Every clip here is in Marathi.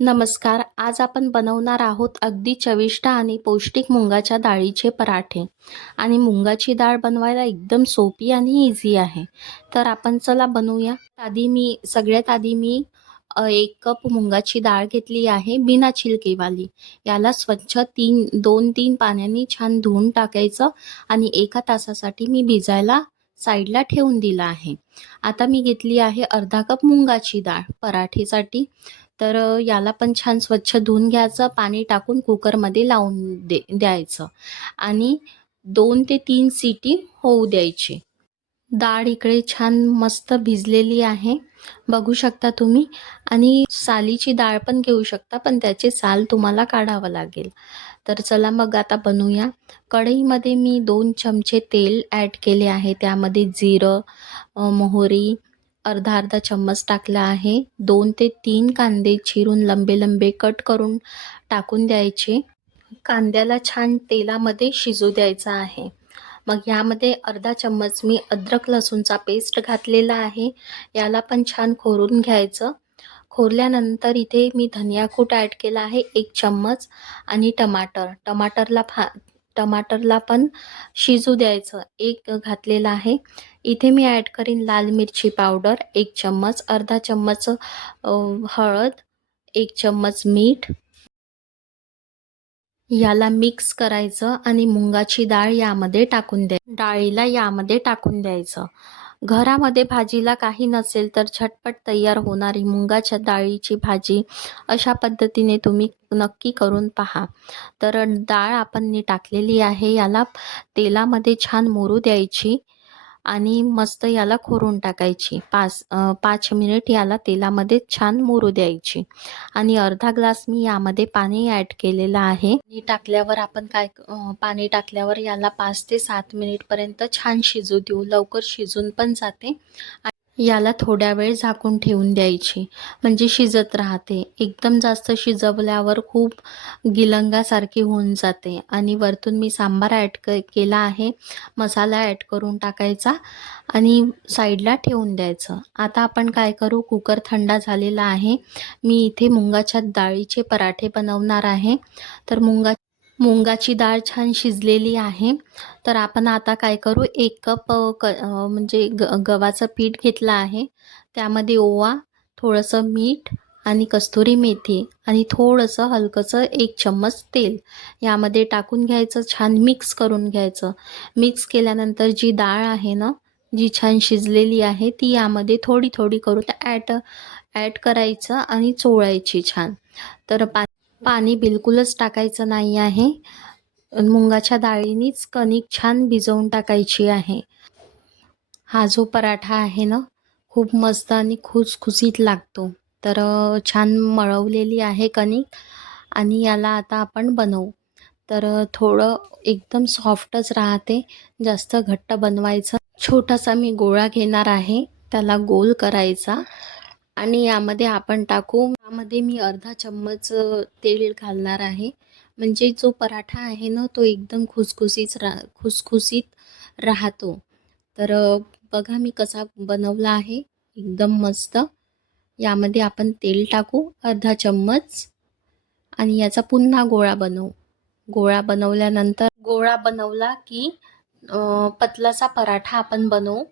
नमस्कार. आज आपण बनवणार आहोत अगदी चविष्ट आणि पौष्टिक मुंगाच्या डाळीचे पराठे. आणि मुंगाची डाळ बनवायला एकदम सोपी आणि इझी आहे. तर आपण चला बनवूया. सगळ्यात आधी मी 1 कप मुंगाची डाळ घेतली आहे बिना छिलकेवाली. याला स्वच्छ 2-3 पाण्याने छान धुवून टाकायचं आणि 1 तासासाठी मी भिजायला साईडला ठेवून दिलं आहे. आता मी घेतली आहे अर्धा कप मुंगाची डाळ पराठेसाठी. तर याला पण छान स्वच्छ धुवून घ्यायचं, पाणी टाकून कुकरमध्ये लावून द्यायचं आणि 2 ते 3 सिटी होऊ द्यायची. डाळ इकडे छान मस्त भिजलेली आहे, बघू शकता तुम्ही. आणि सालीची डाळ पण घेऊ शकता, पण त्याचे साल तुम्हाला काढावं लागेल. तर चला मग आता बनवूया. कढईमध्ये मी 2 चमचे तेल ॲड केले आहे. त्यामध्ये जिरं, मोहरी अर्धा चम्मच टाकला आहे. 2 ते 3 कांदे चिरून लंबे कट करून टाकून द्यायचे. कांद्याला छान तेलामध्ये शिजू द्यायचा आहे. मग यामध्ये अर्धा चम्मच मी अद्रक लसूणचा पेस्ट घातलेला आहे. याला पण छान खोडून घ्यायचं. खोडल्यानंतर इथे मी धनिया कूट ॲड केला आहे 1 चम्मच आणि टमाटरला पण शिजू द्यायचं. 1 घातलेला आहे. इथे मी ॲड करीन लाल मिरची पावडर 1 चम्मच, अर्धा चम्मच हळद, 1 चम्मच मीठ. याला मिक्स करायचं आणि मुंगाची डाळीला यामध्ये टाकून द्यायचं. घरामध्ये भाजीला काही नसेल तर झटपट तयार होणारी मुंगाच्या डाळीची भाजी अशा पद्धतीने तुम्ही नक्की करून पहा. तर डाळ आपण टाकलेली आहे. याला तेलामध्ये छान मुरू द्यायची आणि मस्त याला खोडून टाकायची. 5 मिनिट याला तेलामध्ये छान मुरू द्यायची आणि अर्धा ग्लास मी यामध्ये पाणी ॲड केलेलं आहे. पाणी टाकल्यावर याला 5 ते 7 मिनिटपर्यंत छान शिजू देऊ. लवकर शिजून पण जाते. याला थोड्या वेळ झाकून ठेवून द्यायची, म्हणजे शिजत राहते. एकदम जास्त शिजवल्यावर खूप गिलंगासारखी होऊन जाते. आणि वरतून मी सांबार केला आहे. मसाला ॲड करून टाकायचा आणि साईडला ठेवून द्यायचं. आता आपण काय करू, कुकर थंड झालेला आहे. मी इथे मुंगाच्या डाळीचे पराठे बनवणार आहे. तर मुंगाची डाळ छान शिजलेली आहे. तर आपण आता काय करू, 1 कप गव्हाचं पीठ घेतलं आहे. त्यामध्ये ओवा, थोडंसं मीठ आणि कस्तुरी मेथी आणि थोडंसं हलकंसं 1 चम्मच तेल यामध्ये टाकून घ्यायचं. छान मिक्स करून घ्यायचं. मिक्स केल्यानंतर जी डाळ आहे ना, जी छान शिजलेली आहे, ती यामध्ये थोडी करून ॲड करायचं आणि चोळायची छान. तर पाणी बिलकुलच टाकायचं नाही आहे. मुंगाच्या डाळीनीच कणिक छान भिजवून टाकायची आहे. हा जो पराठा आहे ना, खूप मस्त आणि खुसखुशीत लागतो. तर छान मळवलेली आहे कणिक आणि याला आता आपण बनवू. तर थोडं एकदम सॉफ्टच राहते, जास्त घट्ट बनवायचं. छोटासा मी गोळा घेणार आहे, त्याला गोल करायचा आणि यामध्ये मी अर्धा चम्मच तेल घालणार आहे. म्हणजे जो पराठा आहे ना, तो एकदम खुसखुशीत राहतो. तर बघा मी कसा बनवला आहे, एकदम मस्त. यामध्ये आपण तेल टाकू अर्धा चम्मच आणि याचा पुन्हा गोळा बनवू. गोळा बनवला की पतलासा पराठा आपण बनवू.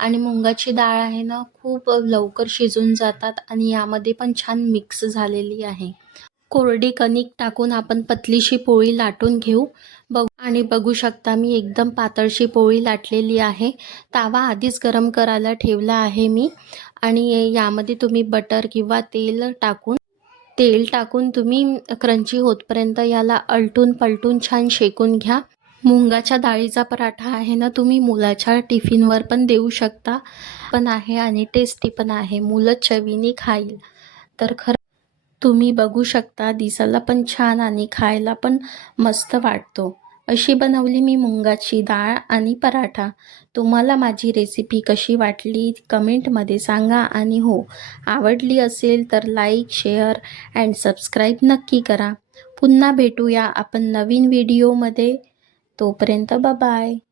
आणि मुंगाची डाळ आहे ना, खूप लवकर शिजून जातात आणि यामध्ये पण छान मिक्स झालेली आहे. कोरडी कणिक टाकून आपण पतलीशी पोळी लाटून घेऊ. बघू शकता मी एकदम पातळशी पोळी लाटलेली आहे. तवा आधीच गरम करायला ठेवला आहे मी आणि यामध्ये तुम्ही बटर किंवा तेल टाकून तुम्ही क्रंची होतपर्यंत याला आलटून पलटून छान शेकून घ्या. मुंगाच्या डाळीचा पराठा आहे ना, तुम्ही मुलाच्या टिफिनवर पण देऊ शकता पण आहे आणि टेस्टी पण आहे. मुलं चवीने खाईल. तर खरं तुम्ही बघू शकता, दिसायला पण छान आणि खायला पण मस्त वाटतो. अशी बनवली मी मुंगाची डाळ आणि पराठा. तुम्हाला माझी रेसिपी कशी वाटली कमेंटमध्ये सांगा आणि हो, आवडली असेल तर लाईक, शेअर अँड सबस्क्राईब नक्की करा. पुन्हा भेटूया आपण नवीन व्हिडिओमध्ये. तोपर्यंत बाय.